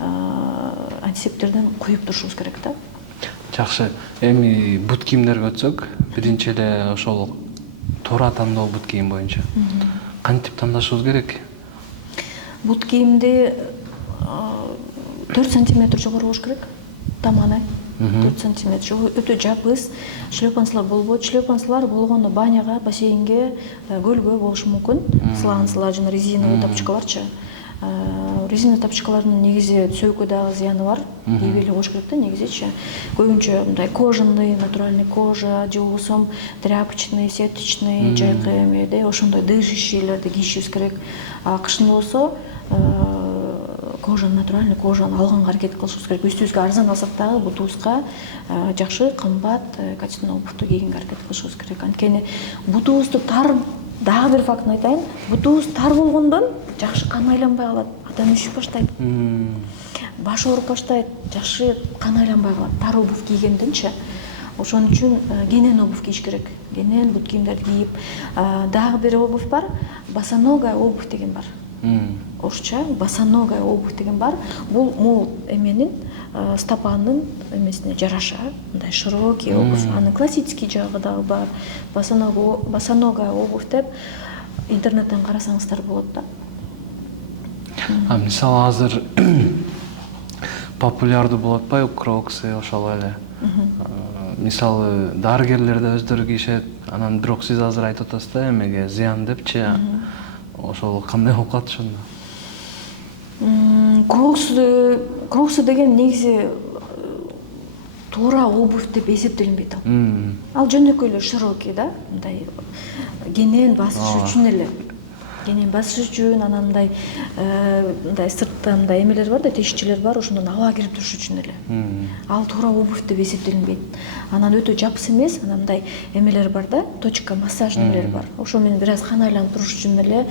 антисептиктерден куюп турушубуз керек да. Жакшы. Эми бут кийимдерге өтсөк, биринчи эле ошол туура тандоо бут кийим боюнча. Кантип тандашыбыз керек? Бут кийимди 4 сантиметр жогору болуш керек. Таманы 4 сантиметр. Өтө жабыс шлепанцылар болбойт. Шлепанцылар болгондо баняга, бассейнге, көлгө болушу мүмкүн. Сланцылар жана резиновый тапочкаларчы. Резиновый тапочкалардын негизи сөйкө дагы зыяны бар. Кийбей эле коюш керек да негизичи. Көбүнчө мындай кожаный, натуральный кожа, же болбосо тряпочный, сеточный, жайкы эмеде ошондой дышащийлерди кийишибиз керек. Кышын болсо кожа, натуральный кожаны алганга аракет кылышыбыз керек. Үстүбүзгө арзан алсак дагы бутубузга жакшы, кымбат качественный обувду кийгенге аракет кылышыбыз керек. Анткени бутубузду тар, дагы бир фактын айтайын, бутубуз тар болгондон жакшы кан айланбай калат. Адам үшүп баштайт. Баш ооруп баштайт. Жакшы кан айланбай калат. Тар обув кийгенденчи. Ошон үчүн кенен обув кийиш керек. Кенен бут кийимдерди кийип, дагы бир обув бар, босоногая обувь деген бар. Орусча босоногая обувь деген бар. Бул могул эменин стопанын эмесине жараша, мындай широкий обувь. Анын классический жагы дагы бар. Босоногая обувь деп интернеттен карасаңыздар болот да. Мисалы азыр популярдуу болуп атпайбы кроксы, ошол эле. Мисалы дарыгерлер да өздөрү кийишет. Анан бирок сиз азыр айтып атасыз да, эмеге зыян депчи. Ошол кандай болуп калат ошондо? Кроксы деген негизи туура обувь деп эсептелинбейт ал. Ал жөнөкөй эле широкий да, мындай кенен басыш үчүн эле. Кенен басыш үчүн, анан мындай сыртта мындай эмелер бар да, тешикчелер бар, ошондон аба кирип туруш үчүн эле. Ал туура обувь деп эсептелинбейт. Анан өтө жапыс эмес, анан мындай эмелер бар да, точка массаж эмелер бар. Ошо менен бир аз кан айланып туруш үчүн эле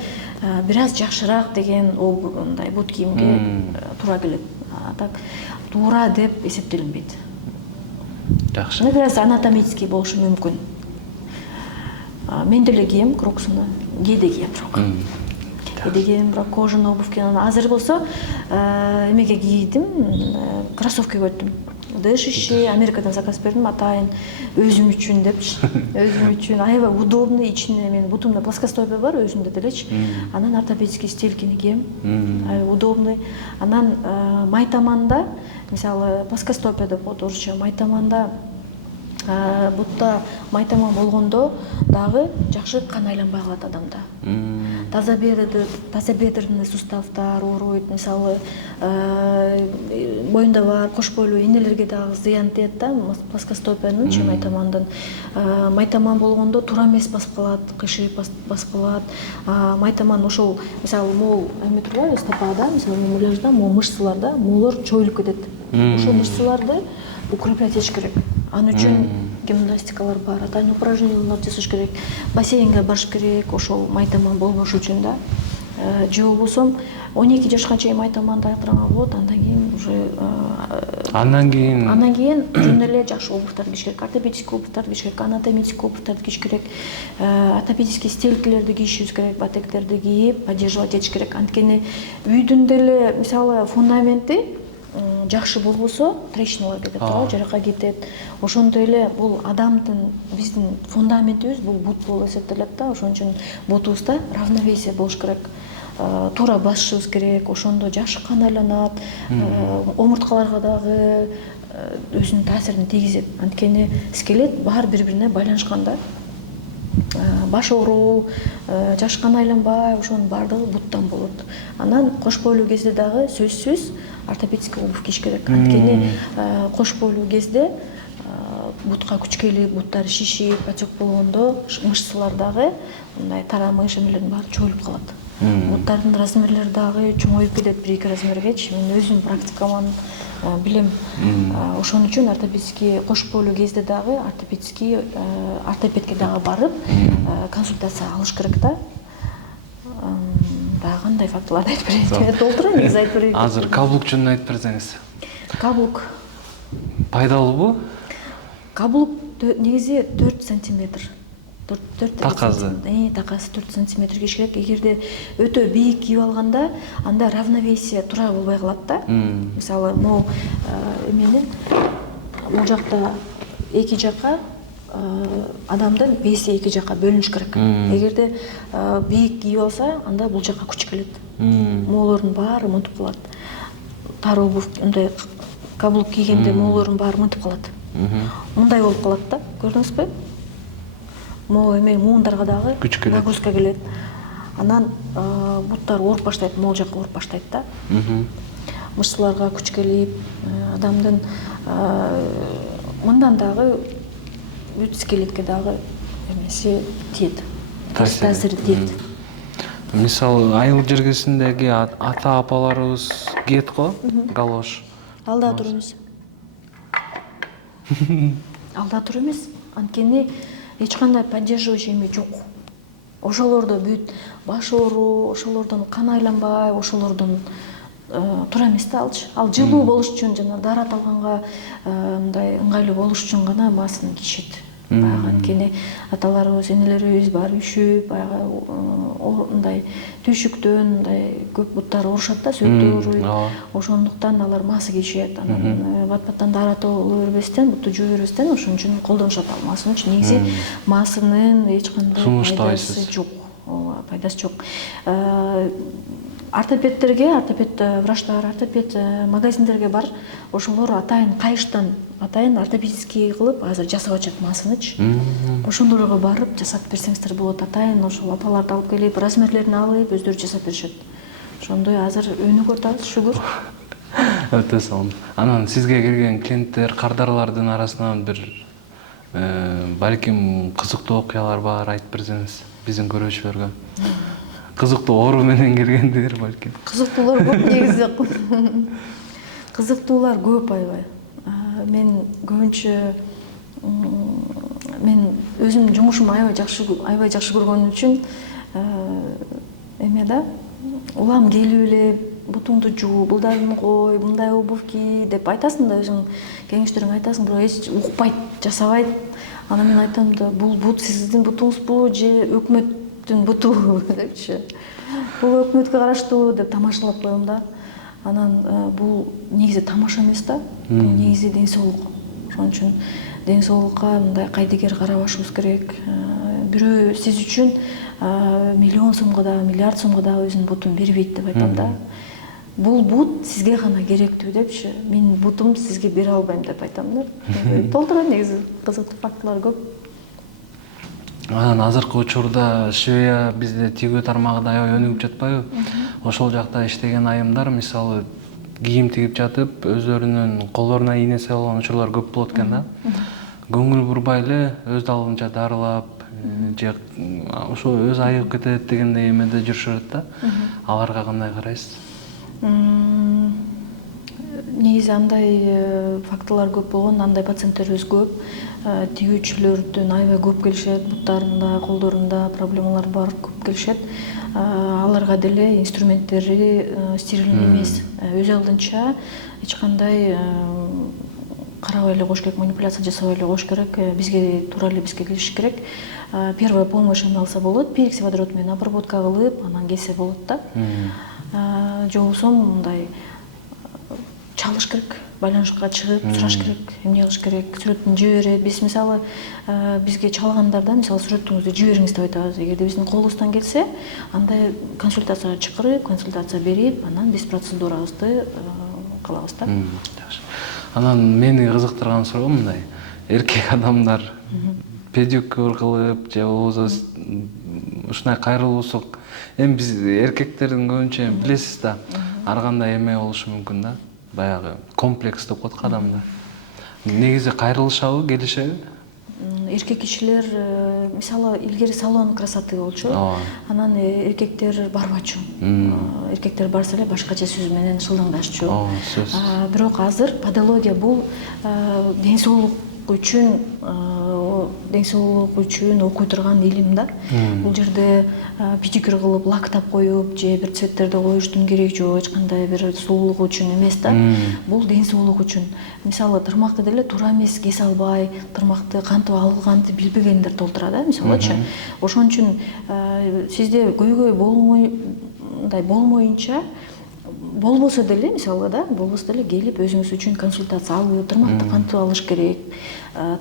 бир аз жакшыраак деген мындай бут кийимге туура келет. Так туура деп эсептелинбейт. Жакшы. Бир аз анатомический болушу мүмкүн. Мен деле кийем кроксуну, кээде кийем бирок. Кээде кийем бирок кожаный обувь кийем. Азыр болсо эмеге кийдим, кроссовкага өттүм. дышащий, Америкадан заказ бердим, атайын өзүм үчүн депчи. Өзүм үчүн аябай удобный, ичинде мен бутумда плоскостопие бар өзүмдө делечи. Анан ортопедический стелькини кийем. Аябай удобный. Анан майтаманда, мисалы плоскостопия деп коет орусча, майтаманда бутта майтаман болгондо дагы жакшы кан айланбай калат адамда. Тазобедренный суставдар ооруйт, мисалы боюнда бар кош бойлуу энелерге дагы зыян тиет да, плоскостопиянын, майтамандын. Майтаман болгондо туура эмес басып калат, кыйшайып басып калат. Майтаман ошол, мисалы могул эме турбайбы, стопада, мисалы муляжда, могул мышцаларда, моголор чоюлуп кетет. Ошол мышцаларды укреплять этиш керек. Ал үчүн гимнастикалар бар, атайын упражнениялар жасаш керек, бассейнге барыш керек, ошол майтаман болбош үчүн да. Же болбосо 12 жашка чейин майтаманды айыктырганга болот, андан кийин уже андан кийин жөн эле жакшы обувьтарды кийиш керек, ортопедический обувьтарды кийиш керек, анатомический обувьтарды кийиш керек, ортопедический стелькилерди кийишибиз керек, батектерди кийип, поддерживать этиш керек. Анткени үйдүн деле мисалы фундаменти жакшы болбосо трещиналар кетет, жарака кетет. Ошондой эле бул адамдын, биздин фундаментибиз бул бут болуп эсептелет да. Ошон үчүн бутубузда равновесие болуш керек. Туура басышыбыз керек, ошондо жакшы кан айланат, омурткаларга дагы өзүнүн таасирин тийгизет. Анткени скелет баары бири-бирине байланышкан да. Баш ооруу, жакшы кан айланбай, ошонун баардыгы буттан болот. Анан кош бойлуу кезде дагы сөзсүз ортопедический обувь кийиш керек. Анткени кош бойлуу кезде бутка күч келип, буттары шишип, отек болгондо мышцалар дагы мындай тарамыш эмелердин баары чоюлуп калат. Буттардын размерлери дагы чоңоюп кетет, 1-2 размергечи. Мен өзүм практикаман билем. Ошон үчүн ортопедический кош бойлуу кезде дагы ортопедке дагы барып консультация алыш керек да. Дагы кандай фактыларды айтып берейин? Толтура негизи айтып берейин. Азыр каблук жөнүндө айтып берсеңиз. Каблук Пайдалуубу? Каблук негизи 4 сантиметр. 4 такасы. Такасы 4 сантиметр кийиш керек. Эгерде өтө бийик кийип алганда, анда равновесие туура болбой калат да. Мисалы, могул эмени бул жакта эки жака адамдын веси эки жака бөлүнүш керек. Эгерде бийик кийип алса, анда бул жака күч келет. Моголордун баары мынтип калат. Тар обувь, мындай каблук кийгенде моголордун баары мынтип калат. Мындай болуп калат да, көрдүңүзбү? Могу эме муундарга дагы нагрузка келет. Анан буттар ооруп баштайт, могул жака ооруп баштайт да. Мышцаларга күч келип, адамдын мындан дагы бүт скелетке дагы эмеси тиет. Таасири тиет. Мисалы, айыл жергесиндеги ата апаларыбыз кийет го, галош. Алда тур эмес. Алда тур эмес. Анткени эч кандай поддерживающий эме жок. Ошолордо бүт баш ооруу, ошолордон кан айланбай, ошолордон туура эмес да алчы. Ал жылуу болуш үчүн жана даарат алганга мындай ыңгайлуу болуш үчүн гана масканы кийишет. Баягы анткени аталарыбыз, энелерибиз баары үшүп, баягы мындай түйшүктөн мындай көп буттар оорушат да, сөөктөр ооруйт. Ошондуктан алар маска кийишет. Анан бат-баттан даарат боло бербестен, бутту жуу бербестен, ошон үчүн колдонушат ал масканы. Негизи масканын эч кандай пайдасы жок. Пайдасы жок. Ортопедтерге, ортопед врачтар, ортопед магазиндерге бар, ошолор атайын кайыштан, атайын ортопедический кылып азыр жасап атышат масканыч. Ошондорго барып жасап берсеңиздер болот. Атайын ошол апаларды алып келип, размерлерин алып, өздөрү жасап беришет. Ошондой азыр өнүгүп атабыз, шүгүр. Өтө сонун. Анан сизге келген клиенттер, кардарлардын арасынан бир балким кызыктуу окуялар бар, айтып берсеңиз биздин көрүүчүлөргө. Кызыктуу оору менен келгендер балким. Кызыктуулар көп негизи. Кызыктуулар көп аябай. Мен көбүнчө мен өзүм жумушумду аябай жакшы көргөнүм үчүн эме да, улам келип эле бутуңду жуу, булдарын кой, мындай обувь ки деп айтасың да, өзүң кеңештериңе айтасың, бирок эч укпайт, жасабайт. Анан мен айтам да, бул бут сиздин бутуңузбу же өкмөттүн буту депчи. Бул өкмөткө караштуу деп тамашалап коем да. Анан бул негизи тамаша эмес да, негизи ден соолук. Ошон үчүн ден соолукка мындай кайдыгер карабашыбыз керек. Бирөө сиз үчүн миллион сомго да, миллиард сомго да өзүнүн бутун бербейт деп айтам да. Бул бут сизге гана керектүү депчи. Менин бутум сизге бере албайм деп айтам да. Толтура негизи кызыктуу фактылар көп. Анан азыркы учурда швея бизде тигүү тармагында аябай өнүгүп жатпайбы? Ошол жакта иштеген айымдар мисалы кийим тигип жатып, өзлөрүнүн колдоруна ийне себеп болгон учурлар көп болот экен да. Көңүл бурбай эле өз алдынча дарылап, же ошо өз айыгып кетет дегендей эмеде жүрүшөт да. Аларга кандай карайсыз? Негизи андай фактылар көп болгон, андай пациенттерибиз көп. Тигүүчүлөрдүн аябай көп келишет, буттарында, колдорунда проблемалар бар, көп келишет. Аларга деле инструменттери стерилдүү эмес. Өз алдынча эч кандай карабай эле коюш керек, манипуляция жасабай эле коюш керек. Бизге туура эле бизге келиш керек. Первая помощьын алса болот, перекись водород менен обработка кылып, анан келсе болот да. Же болбосо мындай чалыш керек, байланышка чыгып сураш керек, эмне кылыш керек, сүрөтүн жиберет. Биз мисалы бизге чалгандарда мисалы сүрөтүңүздү жибериңиз деп айтабыз. Эгерде биздин колубуздан келсе, андай консультацияга чакырып, консультация берип, анан биз процедурабызды кылабыз да. Жакшы. Анан мени кызыктырган суроо мындай. Эркек адамдар педикюр кылып, же болбосо ушундай кайрылуусук. Эми биз эркектердин көбүнчө билесиз да, ар кандай эме болушу мүмкүн да. Баягы комплекс деп коет адамда. Негизи кайрылышабы, келишеби? Эркек кишилер мисалы илгери салон красоты болчу. Анан эркектер барбачу. Эркектер барса эле башкача сөз менен шылдыңдашчу. Бирок азыр подология бул ден соолук үчүн окуй турган илим да. Бул жерде педикюр кылып, лактап коюп, же бир цветтерди коюштун кереги жок, эч кандай бир сулуулук үчүн эмес да. Бул ден соолук үчүн. Мисалы тырмакты деле туура эмес кесе албай, тырмакты кантип алганды билбегендер толтура да, мисалычы. Ошон үчүн сизде көйгөй болмоюнча болбосо деле, мисалы да, болбосо деле келип өзүңүз үчүн консультация алып, тырмакты кантип алыш керек,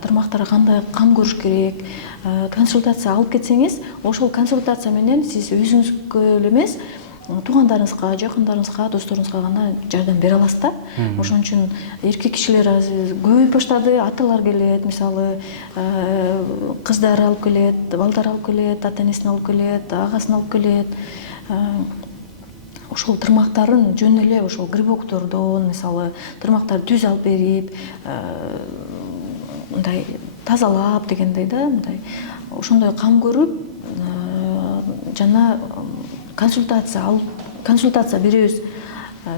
тырмактарга кандай кам көрүш керек, консультация алып кетсеңиз, ошол консультация менен сиз өзүңүзгө эле эмес, туугандарыңызга, жакындарыңызга, досторуңузга гана жардам бере аласыз да. Ошон үчүн эркек кишилер азыр көбөйүп баштады, аталар келет, мисалы кыздар алып келет, балдар алып келет, ата-энесин алып келет, агасын алып келет. Ошол тырмактарын жөн эле ошол грибоктордон, мисалы тырмактарды түз алып берип, мындай тазалап дегендей да, мындай ошондой кам көрүп, жана консультация беребиз.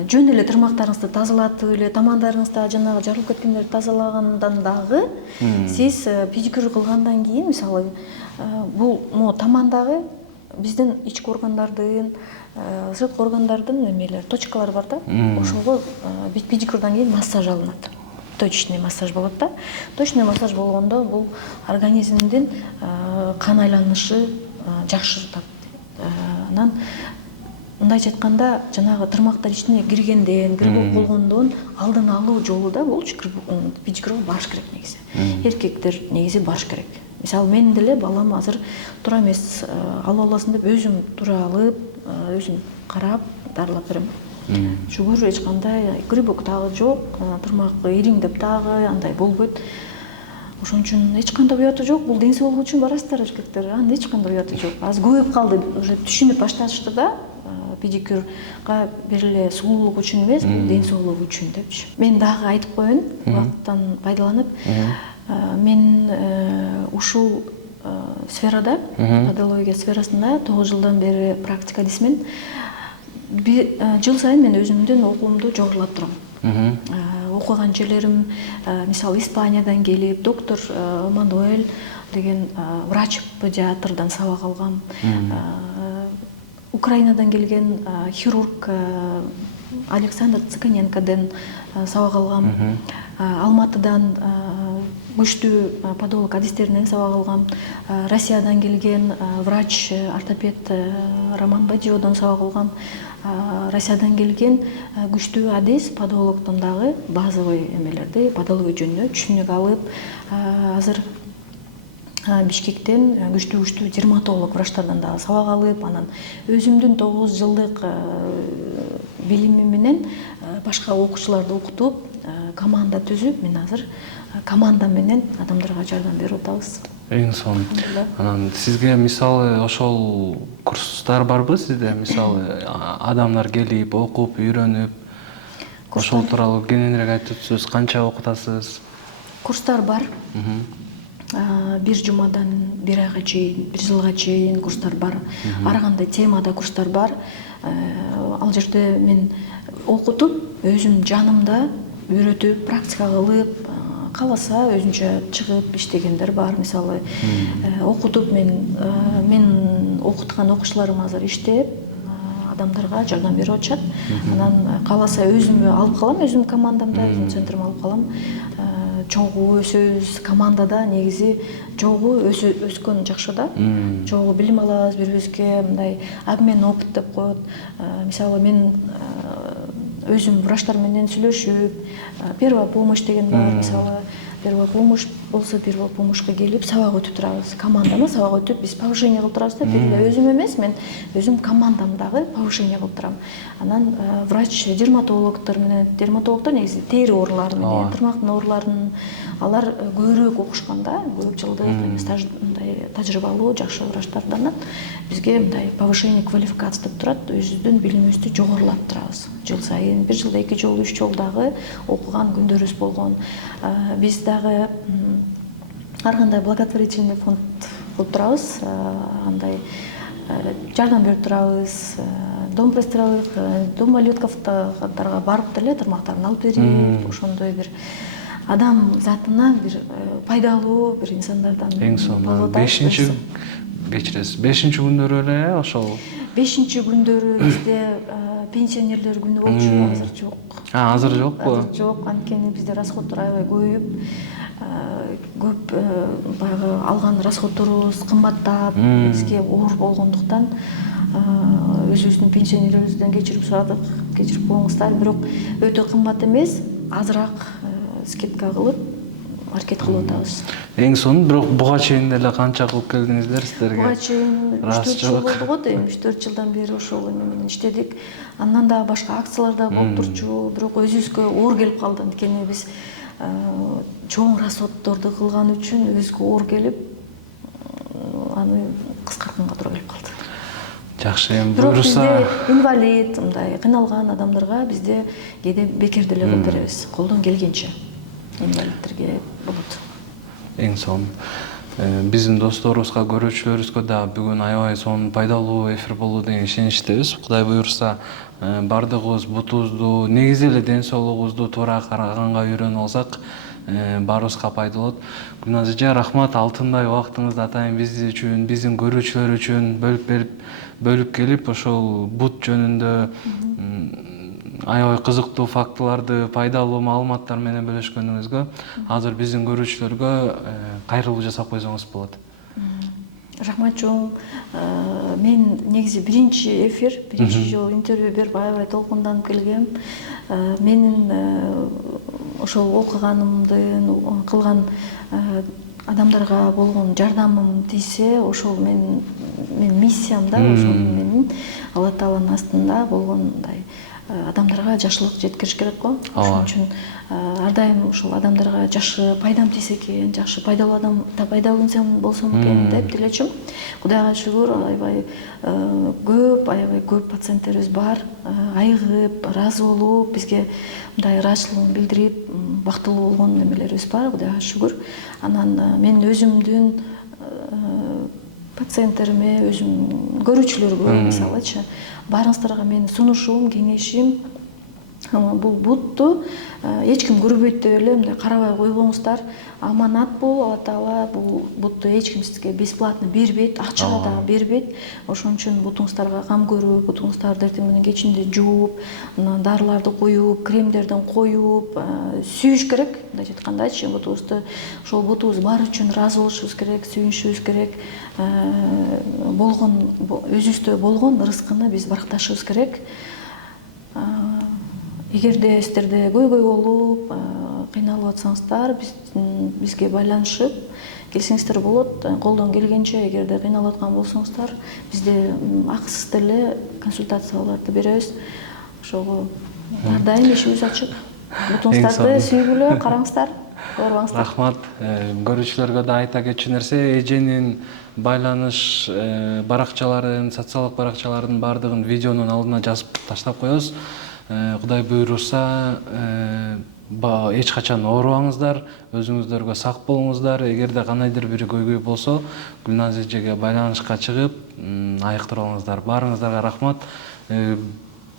Жөн эле тырмактарыңызды тазалатып эле, тамандарыңызда жанагы жарылып кеткендерди тазалагандан дагы сиз педикюр кылгандан кийин, мисалы бул тамандагы биздин ички органдардын, сырткы органдардын эмелер, точкалар бар да. Ошого педикюрдан кийин массаж алынат. Точечный массаж болот да. Точечный массаж болгондо бул организмдин кан айланышы жакшыртат. Анан мындайча айтканда, жанагы тырмактар ичине киргенден, грибок болгондон алдын алуу жолу да болчу педикюрга барыш керек негизи. Эркектер негизи барыш керек. Мисалы мен деле балам азыр туура эмес алып аласың деп өзүм туура алып, өзүм карап, дарылап берем. Шүгүр эч кандай грибок дагы жок, тырмак ириңдеп дагы андай болбойт. Ошон үчүн эч кандай уятуу жок, бул ден соолук үчүн барасыздар эркектер. Анда эч кандай уятуу жок. Азыр көбөйүп калды, уже түшүнүп башташты да. Педикюрга бир эле сулуулук үчүн эмес, бул ден соолук үчүн депчи. Мен дагы айтып коеюн, убакыттан пайдаланып, мен ушул сферада, подология сферасында 9 жылдан бери практика дейсизмен. Жыл сайын мен өзүмдүн окуумду жогорулап турам. Окуган жерлерим, мисалы Испаниядан келип, доктор Мануэль деген врач-педиатрдан сабак алгам. Украинадан келген хирург Александр Цыканенкоден сабак алгам. Алматыдан күчтүү подолог адистеринен сабак алгам. Россиядан келген врач, ортопед Роман Бадиодон сабак алгам. Россиядан келген күчтүү адис подологдон дагы базовый эмелерди подология жөнүндө түшүнүк алып, азыр Бишкектен күчтүү дерматолог врачтардан дагы сабак алып, анан өзүмдүн 9 жылдык билими менен башка окуучуларды окутуп, команда түзүп, мен азыр команда менен адамдарга жардам берип атабыз. Эң сонун. Анан сизге мисалы ошол курстар барбы сизде? Мисалы адамдар келип, окуп, үйрөнүп, ошол тууралуу кененирээк айтып өтсөңүз, канча окутасыз? Курстар бар. 1 жумадан 1 айга чейин, 1 жылга чейин курстар бар. Ар кандай темада курстар бар. Ал жерде мен окутуп, өзүм жанымда үйрөтүп, практика кылып, кааласа өзүнчө чыгып иштегендер бар. Мисалы, окутуп мен окуткан окуучуларым азыр иштеп, адамдарга жардам берип атышат. Анан кааласа өзүмө алып калам, өзүм командамда, өзүм центрим алып калам. Чогуу өсөбүз, командада негизи чогуу өскөн жакшы да. Чогуу билим алабыз, бири-бирибизге мындай обмен опыт деп коет. Мисалы мен өзүм врачтар менен сүйлөшүп, первая помощь деген бар. Мисалы, первая помощь болсо, первая помощька келип сабак өтүп турабыз. Командама сабак өтүп, биз повышение кылып турабыз да. Бир эле өзүм эмес, мен өзүм командамдагы повышение кылып турам. Анан врач, дерматологдор негизи тери оорулары менен, тырмактын ооруларын, алар көбүрөөк окушкан да, көп жылдык мындай тажрыйбалуу жакшы врачтардан бизге мындай повышение квалификации деп турат, өзүбүздүн билимибизди жогорулап турабыз. Жыл сайын 1 жылда 2 жолу, 3 жолу дагы окуган күндөрүбүз болгон. Биз дагы ар кандай благотворительный фонд кылып турабыз, андай жардам берип турабыз. Дом престарелых, дом малютковдарга барып деле тырмактарын алып берип, ошондой бир адам затына бир пайдалуу бир инсандардан. Эң сонун. 5-нчи күндөрү эле ошол. 5-нчи күндөрү бизде пенсионерлер күнү болчу, азыр жок. Азыр жокпу? Азыр жок, анткени бизде расходдор аябай көбөйүп, көп баягы алган расходдорубуз кымбаттап, бизге оор болгондуктан өзүбүздүн пенсионерлерибизден кечирип сурадык, кечирип коюңуздар, бирок өтө кымбат эмес, азыраак скидка кылып аракет кылып атабыз. Эң сонун, бирок буга чейин деле канча кылып келдиңиздер сиздерге? Буга чейин 3-4 жыл болду го дейм, 3-4 жылдан бери ошол менен иштедик. Андан да башка акциялар да болуп турчу, бирок өзүбүзгө оор келип калды, анткени биз чоң расходдорду кылган үчүн өзүбүзгө оор келип, аны кыскартканга туура келип калды. Жакшы, эми бирок буюрса бизде инвалид, мындай кыйналган адамдарга бизде кээде бекер деле кылып беребиз, колдон келгенче инвалидтерге болот. Эң сонун. Биздин досторубузга, көрүүчүлөрүбүзгө да бүгүн аябай сонун пайдалуу эфир болду деген ишеничтебиз. Кудай буюрса, бардыгыбыз бутубузду, негизи эле ден соолугубузду туура караганга үйрөнүп алсак, баарыбызга пайда болот. Гүлназ эже, рахмат, алтындай убактыңызды атайын биз үчүн, биздин көрүүчүлөр үчүн бөлүп келип, ошол бут жөнүндө аябай кызыктуу фактыларды, пайдалуу маалыматтар менен бөлүшкөнүңүзгө, азыр биздин көрүүчүлөргө кайрылуу жасап койсоңуз болот. Рахмат чоң. Мен негизи биринчи эфир, биринчи жолу интервью берип аябай толкунданып келгем. Менин ошол окуганымдын, кылган адамдарга болгон жардамым тийсе, ошол менин миссиям да, ошол менин Алла Тааланын астында болгон мындай адамдарга жакшылык жеткириш керек го. Ошон үчүн ар дайым ошол адамдарга жакшы пайдам тийсе экен, жакшы пайдалуу адам, пайдалуу инсан болсом экен деп тилечүм. Кудайга шүгүр, аябай көп пациенттерибиз бар, айыгып, ыраазы болуп, бизге мындай ыраазычылыгын билдирип, бактылуу болгон немелерибиз бар, Кудайга шүгүр. Анан мен өзүмдүн пациенттериме, өзүм көрүүчүлөргө мисалычы, баарыңыздарга менин сунушум, кеңешим, Бул бутту эч ким көрбөйт деп эле мындай карабай койбоңуздар. Аманат бул, Алла Таала бул бутту эч ким сизге бесплатно бербейт, акчага дагы бербейт. Ошон үчүн бутуңуздарга кам көрүп, бутуңуздарды эртең менен кечинде жууп, дарыларды коюп, кремдерден коюп, сүйүш керек. Мындайча айткандачы, бутубузду ошол бутубуз бар үчүн ыраазы болушубуз керек, сүйүнүшүбүз керек. Болгон өзүбүздө болгон ырыскыны биз баркташыбыз керек. Эгерде сиздерде көйгөй болуп, кыйналып атсаңыздар, бизге байланышып келсеңиздер болот. Колдон келгенче, эгерде кыйналып аткан болсоңуздар, бизде акысыз деле консультацияларды беребиз. Ошого ар дайым ишибиз ачык. Бутуңуздарды сүйгүлө караңыздар, оорубаңыздар. Рахмат. Көрүүчүлөргө да айта кетчү нерсе, эженин байланыш баракчаларын, социалдык баракчалардын баардыгын видеонун алдына жазып таштап коебуз. Кудай буйруса, эч качан оорубаңыздар, өзүңүздөргө сак болуңуздар. Эгерде кандайдыр бир көйгөй болсо, Гүлназ эжеге байланышка чыгып, айыктырып алыңыздар. Баарыңыздарга рахмат.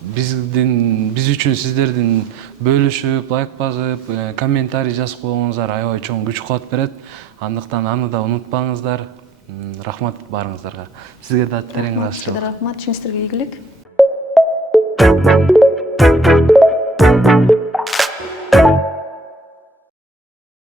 Биз үчүн сиздердин бөлүшүп, лайк басып, комментарий жазып коюңуздар аябай чоң күч кубат берет. Андыктан аны да унутпаңыздар. Рахмат баарыңыздарга. Сизге да терең ыраазычылык. Рахмат, ишиңиздерге ийгилик.